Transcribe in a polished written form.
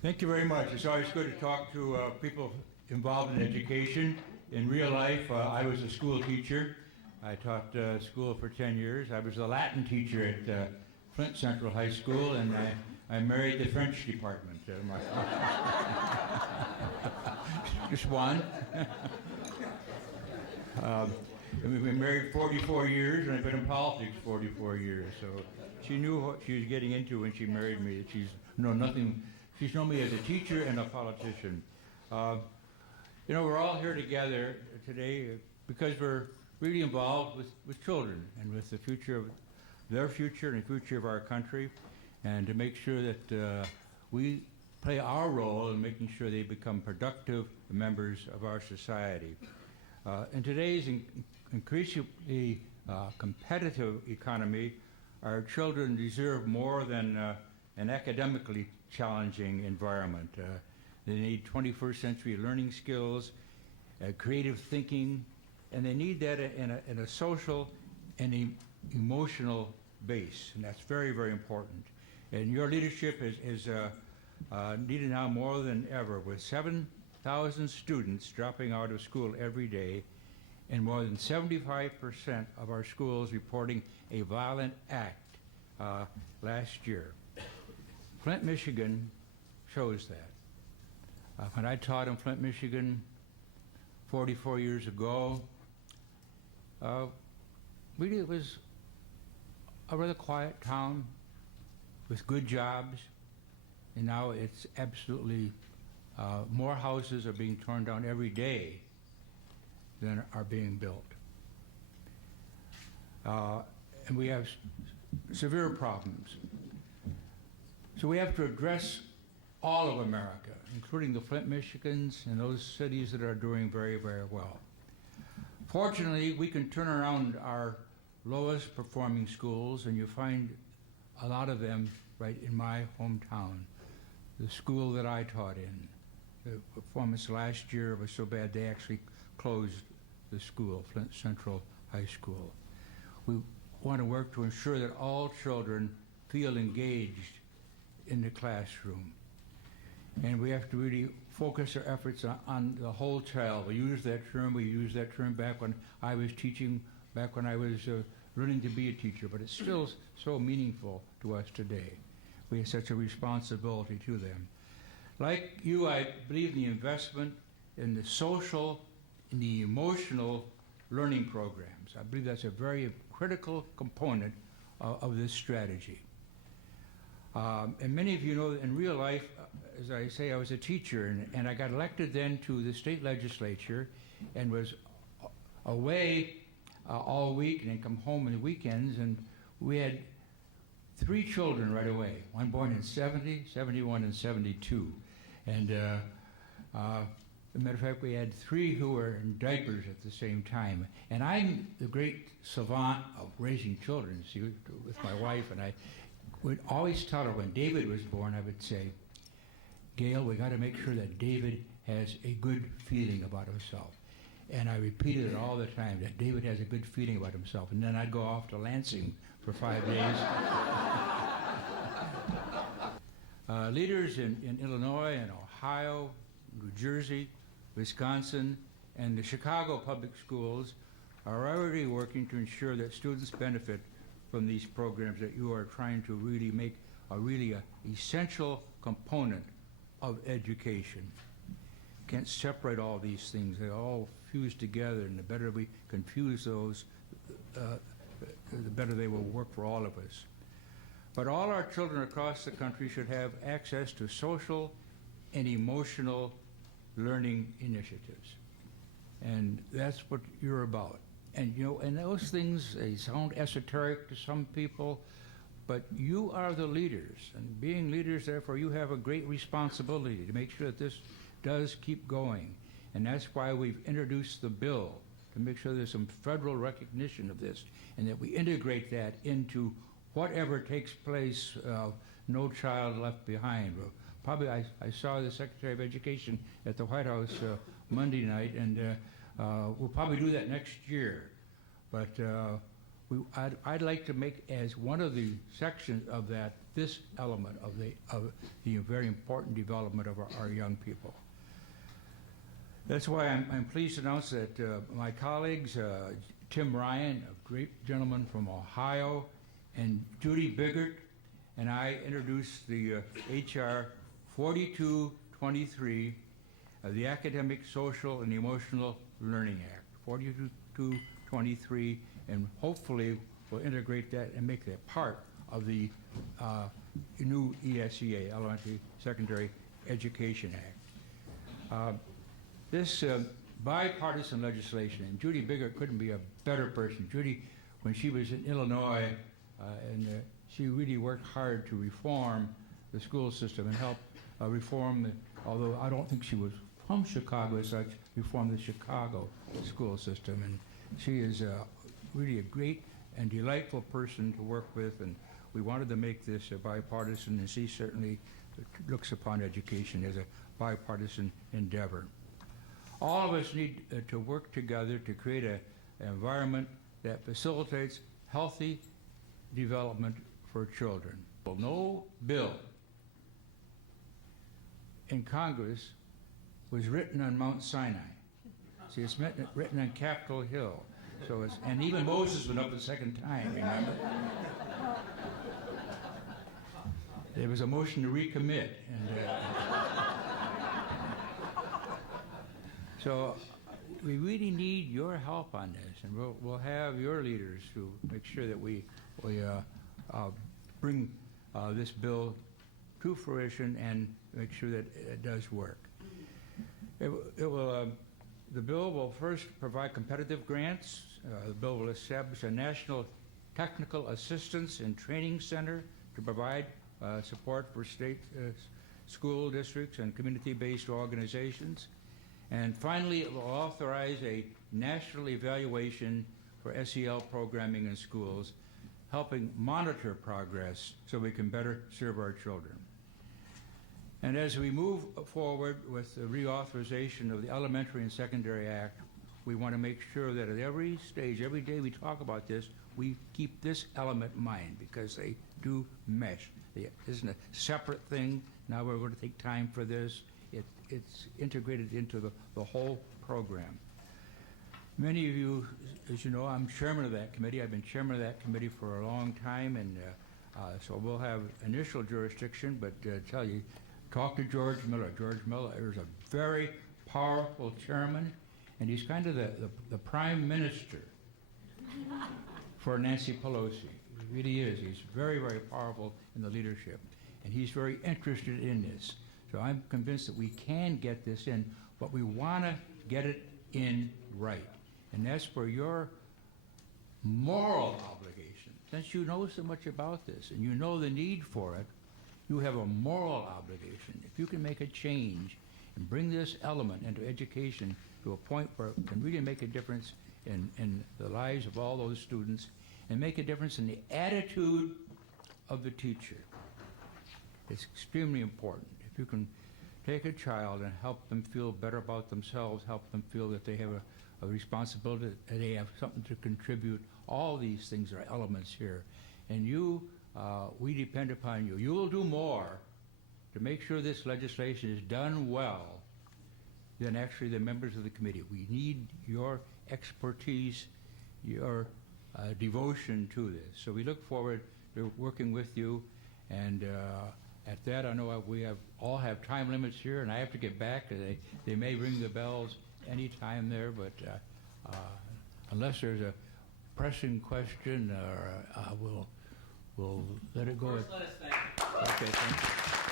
Thank you very much. It's always good to talk to people involved in education. In real life, I was a school teacher. I taught school for 10 years. I was a Latin teacher at Flint Central High School, and I married the French department. Just one. We've been married 44 years, and I've been in politics 44 years. So she knew what she was getting into when she married me. That she's known me as a teacher and a politician. We're all here together today because we're really involved with children and with the future of their future and the future of our country, and to make sure that we play our role in making sure they become productive members of our society. In today's increasingly competitive economy, our children deserve more than an academically challenging environment. They need 21st century learning skills, creative thinking, and they need that in a social and emotional base, and that's very, very important. And your leadership is needed now more than ever, with 7,000 students dropping out of school every day, and more than 75% of our schools reporting a violent act last year. Flint, Michigan shows that. When I taught in Flint, Michigan 44 years ago, really it was a rather quiet town with good jobs, and now it's absolutely, more houses are being torn down every day than are being built. And we have severe problems. So we have to address all of America, including the Flint, Michigans, and those cities that are doing very, very well. Fortunately, we can turn around our lowest performing schools, and you find a lot of them right in my hometown, the school that I taught in. The performance last year was so bad they actually closed the school, Flint Central High School. We want to work to ensure that all children feel engaged in the classroom. And we have to really focus our efforts on the whole child. We used that term back when I was teaching, back when I was learning to be a teacher, but it's still so meaningful to us today. We have such a responsibility to them. Like you, I believe in the investment in the social and the emotional learning programs. I believe that's a very critical component of this strategy. And many of you know that in real life, as I say, I was a teacher, and I got elected then to the state legislature and was away all week and then come home on the weekends, and we had 3 children right away, one born in 70, 71, and 72. And as a matter of fact, we had 3 who were in diapers at the same time. And I'm the great savant of raising children, see, with my wife, and I would always tell her when David was born, I would say, Gail, we got to make sure that David has a good feeling about himself. And I repeated it all the time, that David has a good feeling about himself. And then I'd go off to Lansing for 5 days. Leaders in Illinois and Ohio, New Jersey, Wisconsin, and the Chicago public schools are already working to ensure that students benefit from these programs that you are trying to really make a essential component of education. Can't separate all these things. They all fuse together, and the better we can fuse those, the better they will work for all of us. But all our children across the country should have access to social and emotional learning initiatives. And that's what you're about. And and those things, they sound esoteric to some people, but you are the leaders. And being leaders, therefore, you have a great responsibility to make sure that this does keep going. And that's why we've introduced the bill, to make sure there's some federal recognition of this, and that we integrate that into whatever takes place, No Child Left Behind. Probably, I saw the Secretary of Education at the White House Monday night, and we'll probably do that next year. But I'd like to make as one of the sections of that this element of the very important development of our young people. That's why I'm pleased to announce that my colleagues, Tim Ryan, a great gentleman from Ohio, and Judy Biggert, and I introduced the H.R. 4223, the Academic, Social, and Emotional Learning Act, 4223, and hopefully we'll integrate that and make that part of the new ESEA, Elementary Secondary Education Act. This bipartisan legislation, and Judy Biggert couldn't be a better person. Judy, when she was in Illinois, she really worked hard to reform the school system and help reform, although I don't think she was from Chicago as such, reform the Chicago school system. And she is really a great and delightful person to work with, and we wanted to make this a bipartisan, and she certainly looks upon education as a bipartisan endeavor. All of us need to work together to create an environment that facilitates healthy development for children. No bill in Congress was written on Mount Sinai. See, it's written on Capitol Hill. So and even Moses went up a second time, remember? There was a motion to recommit. And, so we really need your help on this, and we'll have your leaders to make sure that we bring this bill to fruition and make sure that it does work. The bill will first provide competitive grants. The bill will establish a National Technical Assistance and Training Center to provide support for state school districts and community-based organizations. And finally, it will authorize a national evaluation for SEL programming in schools, helping monitor progress so we can better serve our children. And as we move forward with the reauthorization of the Elementary and Secondary Act, we want to make sure that at every stage, every day we talk about this, we keep this element in mind, because they do mesh. It isn't a separate thing. Now we're going to take time for this. It's integrated into the whole program. Many of you, as you know, I'm chairman of that committee. I've been chairman of that committee for a long time, and so we'll have initial jurisdiction, but tell you, talk to George Miller. George Miller is a very powerful chairman, and he's kind of the prime minister for Nancy Pelosi. He really is. He's very, very powerful in the leadership, and he's very interested in this. So I'm convinced that we can get this in, but we want to get it in right. And that's for your moral obligation. Since you know so much about this and you know the need for it, you have a moral obligation. If you can make a change and bring this element into education to a point where it can really make a difference in the lives of all those students and make a difference in the attitude of the teacher, it's extremely important. If you can take a child and help them feel better about themselves, help them feel that they have a responsibility, that they have something to contribute, all these things are elements here. And you, we depend upon you. You will do more to make sure this legislation is done well than actually the members of the committee. We need your expertise, your devotion to this. So we look forward to working with you, and at that, I know we all have time limits here, and I have to get back. They may ring the bells any time there, but unless there's a pressing question, we'll let it go. First, let us thank you. Okay, thank you.